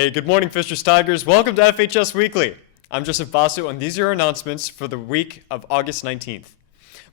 Hey, good morning, Fishers Tigers. Welcome to FHS Weekly. I'm Joseph Basu, and these are your announcements for the week of August 19th.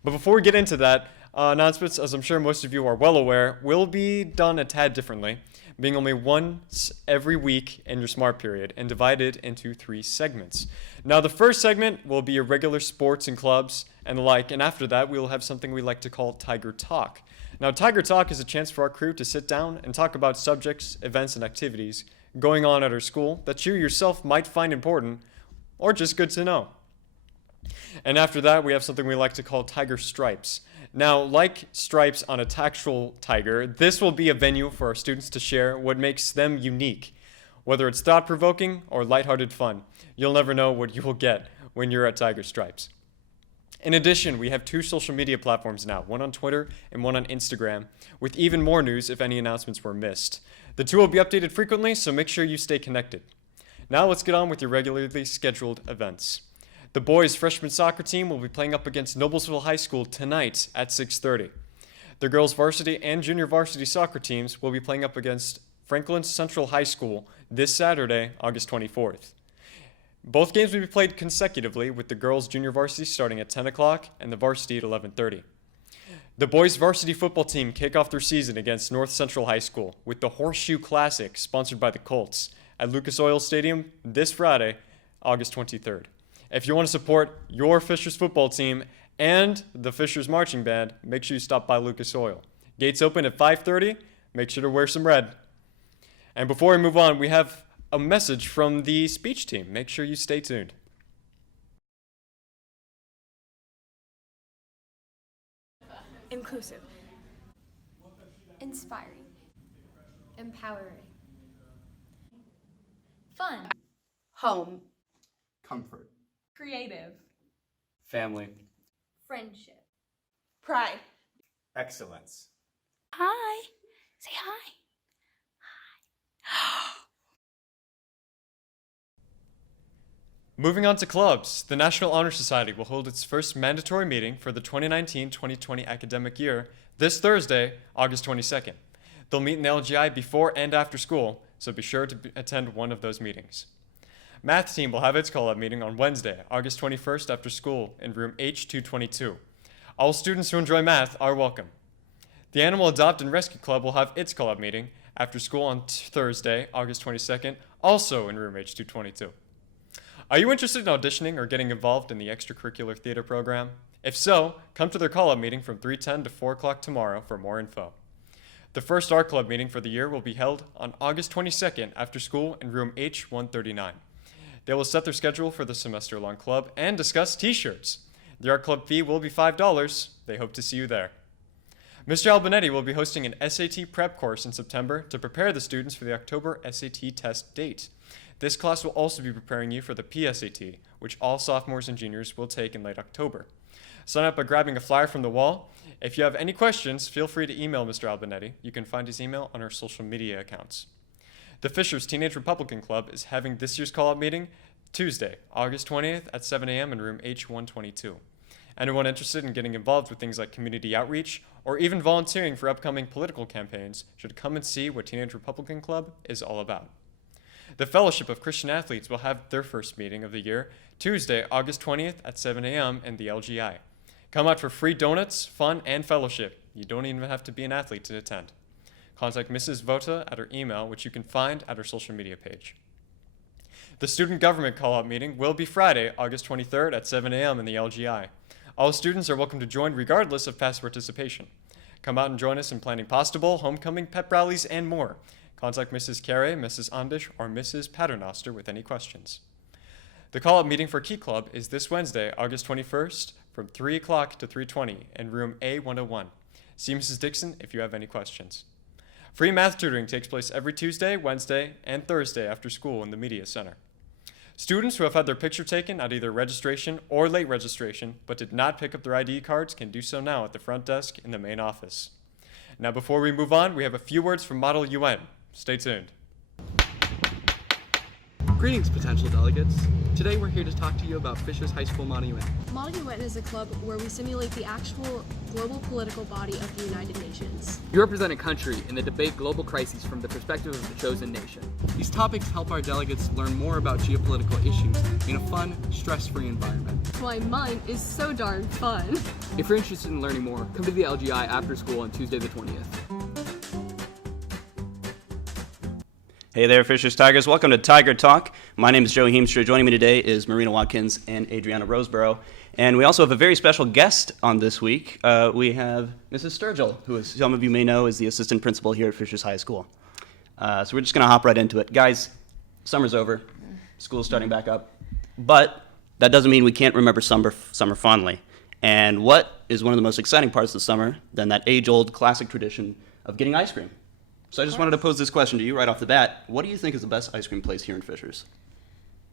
But before we get into that, announcements, as I'm sure most of you are well aware, will be done a tad differently, being only once every week in your SMART period and divided into 3 segments. Now, the first segment will be your regular sports and clubs and the like, and after that, we will have something we like to call Tiger Talk. Now, Tiger Talk is a chance for our crew to sit down and talk about subjects, events, and activities going on at our school that you yourself might find important or just good to know. And after that, we have something we like to call Tiger Stripes. Now, like stripes on a tactual tiger, this will be a venue for our students to share what makes them unique. Whether it's thought-provoking or lighthearted fun, you'll never know what you will get when you're at Tiger Stripes. In addition, we have 2 social media platforms now, one on Twitter and one on Instagram, with even more news if any announcements were missed. The 2 will be updated frequently, so make sure you stay connected. Now let's get on with your regularly scheduled events. The boys' freshman soccer team will be playing up against Noblesville High School tonight at 6:30. The girls' varsity and junior varsity soccer teams will be playing up against Franklin Central High School this Saturday, August 24th. Both games will be played consecutively, with the girls' junior varsity starting at 10 o'clock and the varsity at 11:30. The boys' varsity football team kick off their season against North Central High School with the Horseshoe Classic, sponsored by the Colts, at Lucas Oil Stadium this Friday, August 23rd. If you want to support your Fishers football team and the Fishers marching band, make sure you stop by Lucas Oil. Gates open at 5:30. Make sure to wear some red. And before we move on, we have a message from the speech team. Make sure you stay tuned. Inclusive. Inspiring. Empowering. Fun. Home. Comfort. Creative. Family. Friendship. Pride. Excellence. Hi. Say hi. Moving on to clubs, the National Honor Society will hold its first mandatory meeting for the 2019-2020 academic year this Thursday, August 22nd. They'll meet in the LGI before and after school, so be sure to attend one of those meetings. Math team will have its call-up meeting on Wednesday, August 21st after school in room H222. All students who enjoy math are welcome. The Animal Adopt and Rescue Club will have its call-up meeting after school on Thursday, August 22nd, also in room H222. Are you interested in auditioning or getting involved in the extracurricular theater program? If so, come to their call-up meeting from 3:10 to 4 o'clock tomorrow for more info. The first art club meeting for the year will be held on August 22nd after school in room H139. They will set their schedule for the semester-long club and discuss t-shirts. The art club fee will be $5. They hope to see you there. Mr. Albonetti will be hosting an SAT prep course in September to prepare the students for the October SAT test date. This class will also be preparing you for the PSAT, which all sophomores and juniors will take in late October. Sign up by grabbing a flyer from the wall. If you have any questions, feel free to email Mr. Albonetti. You can find his email on our social media accounts. The Fishers Teenage Republican Club is having this year's call-out meeting Tuesday, August 20th at 7 a.m. in room H122. Anyone interested in getting involved with things like community outreach or even volunteering for upcoming political campaigns should come and see what Teenage Republican Club is all about. The Fellowship of Christian Athletes will have their first meeting of the year Tuesday, August 20th at 7 a.m. in the LGI. Come out for free donuts, fun, and fellowship. You don't even have to be an athlete to attend. Contact Mrs. Vota at her email, which you can find at her social media page. The Student Government Call-Out meeting will be Friday, August 23rd at 7 a.m. in the LGI. All students are welcome to join regardless of past participation. Come out and join us in planning Pasta Bowl, homecoming, pep rallies, and more. Contact Mrs. Carey, Mrs. Ondish, or Mrs. Paternoster with any questions. The call-up meeting for Key Club is this Wednesday, August 21st, from 3 o'clock to 3:20 in room A101. See Mrs. Dixon if you have any questions. Free math tutoring takes place every Tuesday, Wednesday, and Thursday after school in the Media Center. Students who have had their picture taken at either registration or late registration but did not pick up their ID cards can do so now at the front desk in the main office. Now before we move on, we have a few words from Model UN. Stay tuned. Greetings, potential delegates. Today we're here to talk to you about Fishers High School Model UN. Model UN is a club where we simulate the actual global political body of the United Nations. You represent a country in the debate global crises from the perspective of the chosen nation. These topics help our delegates learn more about geopolitical issues in a fun, stress-free environment. That's why mine is so darn fun. If you're interested in learning more, come to the LGI after school on Tuesday the 20th. Hey there, Fishers Tigers. Welcome to Tiger Talk. My name is Joe Heemstra. Joining me today is Marina Watkins and Adriana Roseborough. And we also have a very special guest on this week. We have Mrs. Sturgill, who, as some of you may know, is the assistant principal here at Fishers High School. So we're just going to hop right into it. Guys, summer's over. School's starting back up. But that doesn't mean we can't remember summer fondly. And what is one of the most exciting parts of the summer than that age-old classic tradition of getting ice cream? So I just wanted to pose this question to you right off the bat. What do you think is the best ice cream place here in Fishers?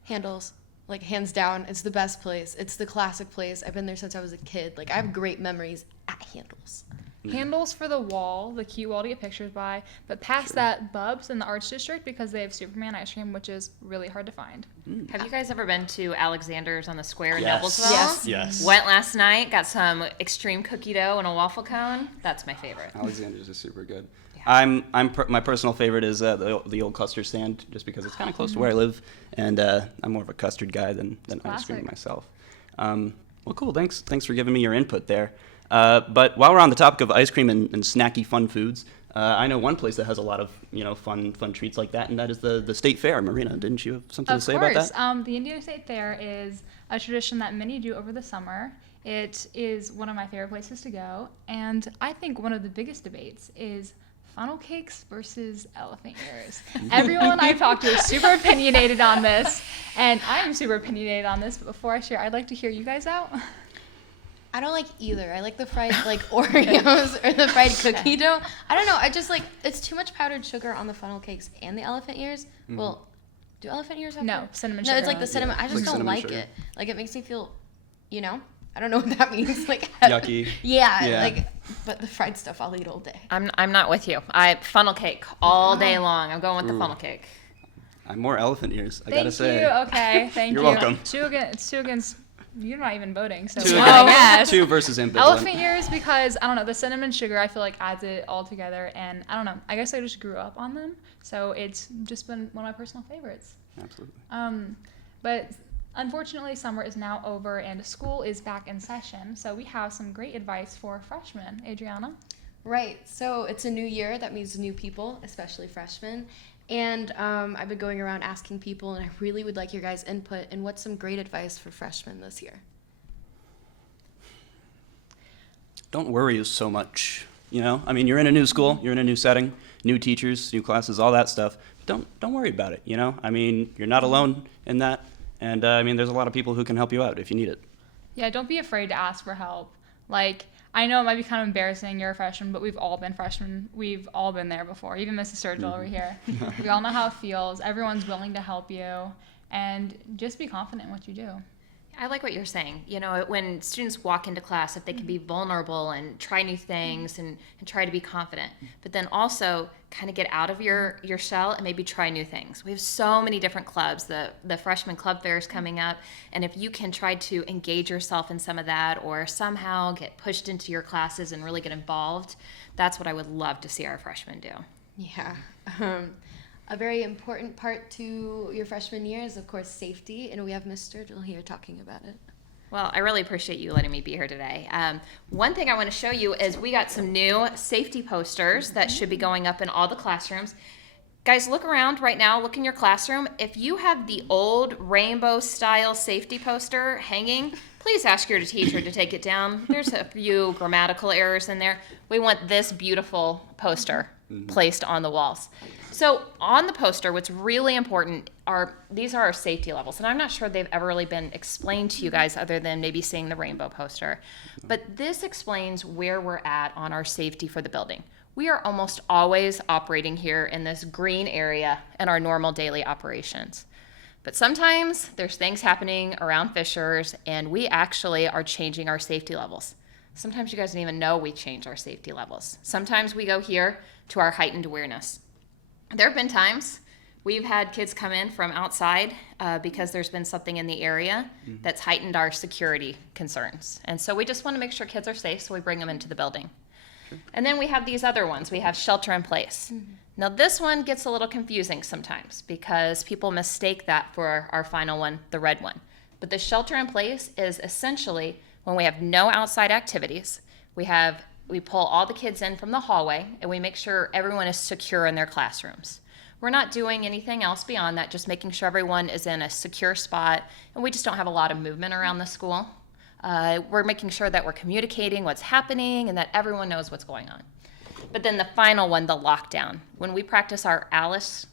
Handles. Like, hands down, it's the best place. It's the classic place. I've been there since I was a kid. Like, I have great memories at Handles. Handles for the wall, the cute wall to get pictures by, but past that, Bubs in the Arts District because they have Superman ice cream, which is really hard to find. Have you guys ever been to Alexander's on the Square in Yes. Noblesville? Yes. Went last night, got some extreme cookie dough and a waffle cone. That's my favorite. Alexander's is super good. My personal favorite is the old custard stand, just because it's kind of close to where I live, and I'm more of a custard guy than ice cream myself. Well, cool. Thanks for giving me your input there. But while we're on the topic of ice cream and snacky fun foods, I know one place that has a lot of fun treats like that, and that is the State Fair. Marina, didn't you have something to say about that? Of course. The Indiana State Fair is a tradition that many do over the summer. It is one of my favorite places to go, and I think one of the biggest debates is funnel cakes versus elephant ears. Everyone I've talked to is super opinionated on this, and I am super opinionated on this, but before I share, I'd like to hear you guys out. I don't like either. I like the fried, Oreos or the fried cookie dough. I don't know. I just it's too much powdered sugar on the funnel cakes and the elephant ears. Mm-hmm. Well, do elephant ears have cinnamon sugar? No, it's like the cinnamon. I just don't like it. Like, it makes me feel, I don't know what that means. Like, yucky. Yeah. But the fried stuff I'll eat all day. I'm not with you. Funnel cake all day long. I'm going with the funnel cake. I'm more elephant ears, I gotta say. Thank you. Okay, thank You're you. welcome. It's two against. You're not even voting, so Two versus ambivalent. Elephant ears because I don't know, the cinnamon sugar I feel like adds it all together, and I don't know. I guess I just grew up on them, so it's just been one of my personal favorites. Absolutely. But unfortunately, summer is now over and school is back in session, so we have some great advice for freshmen. Adriana? Right. So it's a new year. That means new people, especially freshmen. And I've been going around asking people, and I really would like your guys' input. And what's some great advice for freshmen this year? Don't worry so much. I mean, you're in a new school, you're in a new setting, new teachers, new classes, all that stuff. Don't worry about it. I mean, you're not alone in that. And I mean, there's a lot of people who can help you out if you need it. Yeah, don't be afraid to ask for help. Like, I know it might be kind of embarrassing, you're a freshman, but we've all been freshmen. We've all been there before, even Mrs. Sturgill over here. We all know how it feels. Everyone's willing to help you, and just be confident in what you do. I like what you're saying. When students walk into class, if they can be vulnerable and try new things and try to be confident, but then also kind of get out of your shell and maybe try new things. We have so many different clubs. The freshman club fair is coming up, and if you can try to engage yourself in some of that or somehow get pushed into your classes and really get involved, that's what I would love to see our freshmen do. Yeah. A very important part to your freshman year is, of course, safety, and we have Ms. Sturgill here talking about it. Well, I really appreciate you letting me be here today. One thing I want to show you is we got some new safety posters that should be going up in all the classrooms. Guys, look around right now, look in your classroom. If you have the old rainbow-style safety poster hanging, please ask your teacher to take it down. There's a few grammatical errors in there. We want this beautiful poster placed on the walls. So on the poster, what's really important these are our safety levels. And I'm not sure they've ever really been explained to you guys other than maybe seeing the rainbow poster. But this explains where we're at on our safety for the building. We are almost always operating here in this green area in our normal daily operations. But sometimes there's things happening around Fishers, and we actually are changing our safety levels. Sometimes you guys don't even know we change our safety levels. Sometimes we go here to our heightened awareness. There have been times We've had kids come in from outside because there's been something in the area that's heightened our security concerns. And so we just want to make sure kids are safe, so we bring them into the building. And then we have these other ones. We have shelter in place. Now this one gets a little confusing sometimes because people mistake that for our final one, the red one. But the shelter in place is essentially when we have no outside activities. We pull all the kids in from the hallway and we make sure everyone is secure in their classrooms. We're not doing anything else beyond that, just making sure everyone is in a secure spot, and we just don't have a lot of movement around the school. We're making sure that we're communicating what's happening and that everyone knows what's going on. But then the final one, the lockdown. When we practice our Alice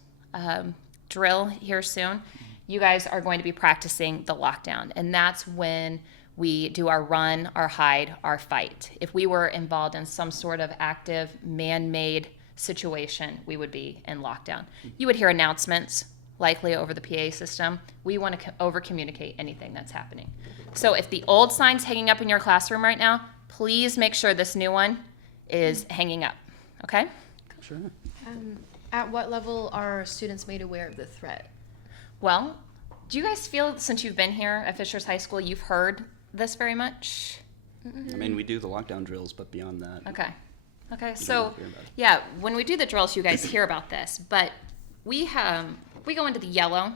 drill here soon, you guys are going to be practicing the lockdown. And that's when we do our run, our hide, our fight. If we were involved in some sort of active, man-made situation, we would be in lockdown. You would hear announcements, likely over the PA system. We want to over-communicate anything that's happening. So if the old sign's hanging up in your classroom right now, please make sure this new one is hanging up, okay? Sure. At what level are students made aware of the threat? Well, do you guys feel since you've been here at Fishers High School, you've heard this very much? I mean, we do the lockdown drills, but beyond that. Okay, so yeah, when we do the drills, you guys hear about this, but we go into the yellow,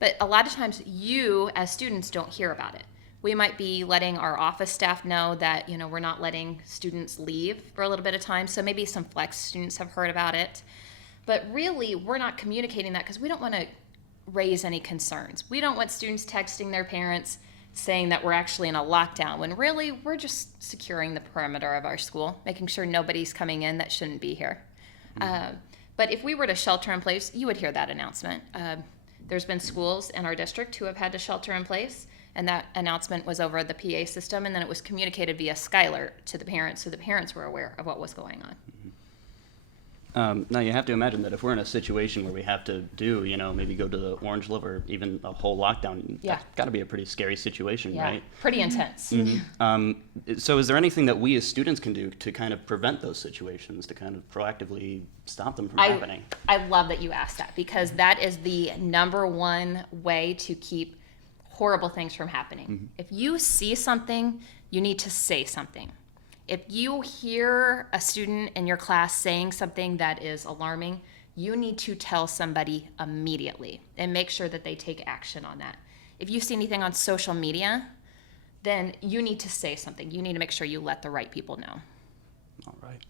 but a lot of times you as students don't hear about it. We might be letting our office staff know that, we're not letting students leave for a little bit of time, so maybe some flex students have heard about it. But really, we're not communicating that because we don't want to raise any concerns. We don't want students texting their parents saying that we're actually in a lockdown, when really we're just securing the perimeter of our school, making sure nobody's coming in that shouldn't be here. But if we were to shelter in place, you would hear that announcement. There's been schools in our district who have had to shelter in place, and that announcement was over the PA system, and then it was communicated via Skylar to the parents, so the parents were aware of what was going on. Now, you have to imagine that if we're in a situation where we have to do, maybe go to the orange live or even a whole lockdown, that's got to be a pretty scary situation, right? Pretty intense. So is there anything that we as students can do to kind of prevent those situations, to kind of proactively stop them from happening? I love that you asked that, because that is the number one way to keep horrible things from happening. If you see something, you need to say something. If you hear a student in your class saying something that is alarming, you need to tell somebody immediately and make sure that they take action on that. If you see anything on social media, then you need to say something. You need to make sure you let the right people know. All right.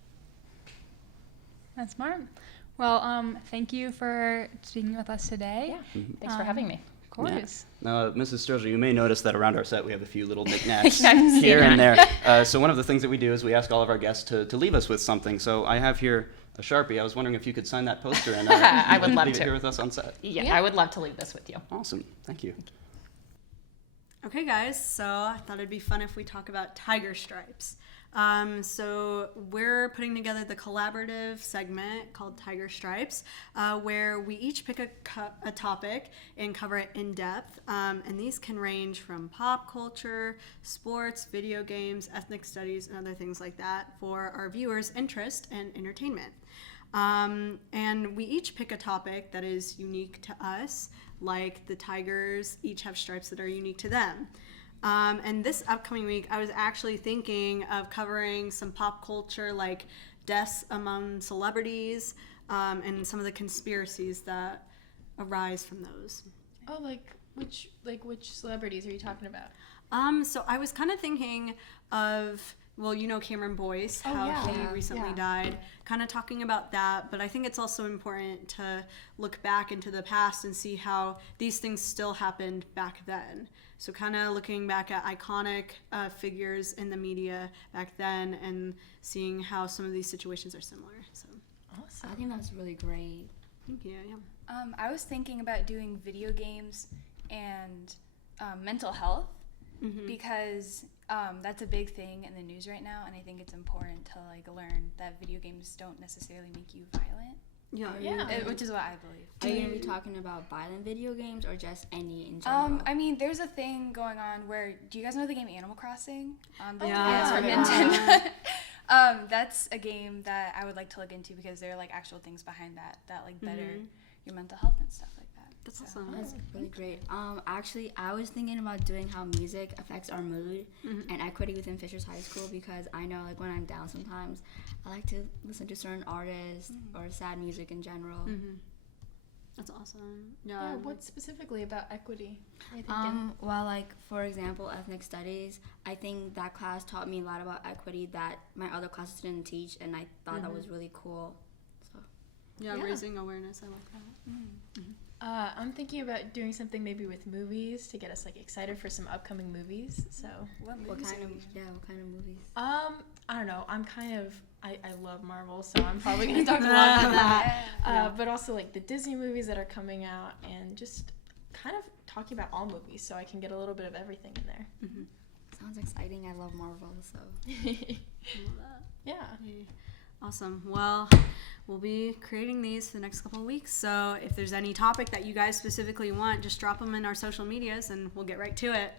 That's smart. Well, thank you for speaking with us today. Yeah. Thanks for having me. Of course. Now, Mrs. Sturgill, you may notice that around our set we have a few little knickknacks here and there. So one of the things that we do is we ask all of our guests to leave us with something. So I have here a Sharpie. I was wondering if you could sign that poster and I would love leave to. it here with us on set. Yeah, I would love to leave this with you. Awesome. Thank you. Okay, guys, so I thought it'd be fun if we talk about tiger stripes. So we're putting together the collaborative segment called Tiger Stripes, where we each pick a topic and cover it in depth. And these can range from pop culture, sports, video games, ethnic studies, and other things like that for our viewers' interest and entertainment. And we each pick a topic that is unique to us, like the tigers each have stripes that are unique to them. And this upcoming week, I was actually thinking of covering some pop culture, like deaths among celebrities, and some of the conspiracies that arise from those. Oh, which celebrities are you talking about? So I was kind of thinking of, well, Cameron Boyce, how he recently died, kind of talking about that. But I think it's also important to look back into the past and see how these things still happened back then. So kind of looking back at iconic figures in the media back then and seeing how some of these situations are similar. So awesome. I think that's really great. Thank you. Yeah. I was thinking about doing video games and mental health because that's a big thing in the news right now, and I think it's important to learn that video games don't necessarily make you violent. Which is what I believe. Are you going to be talking about violent video games or just any in general? I mean, there's a thing going on where, do you guys know the game Animal Crossing? From Yeah. That's a game that I would like to look into because there are actual things behind that better your mental health and stuff like that. That's So- awesome. That's really great. Actually, I was thinking about doing how music affects our mood and equity within Fishers High School, because I know like when I'm down sometimes, I like to listen to certain artists or sad music in general. That's awesome. Yeah, what specifically about equity are you thinking? Well, like for example, ethnic studies. I think that class taught me a lot about equity that my other classes didn't teach, and I thought that was really cool. So Yeah, raising awareness. I like that. I'm thinking about doing something maybe with movies to get us like excited for some upcoming movies. So what kind of movies? I don't know. I love Marvel, so I'm probably gonna talk a lot about that. But also like the Disney movies that are coming out, and just kind of talking about all movies, so I can get a little bit of everything in there. Sounds exciting. I love Marvel, so yeah. Awesome. Well, we'll be creating these for the next couple of weeks. So if there's any topic that you guys specifically want, just drop them in our social medias and we'll get right to it.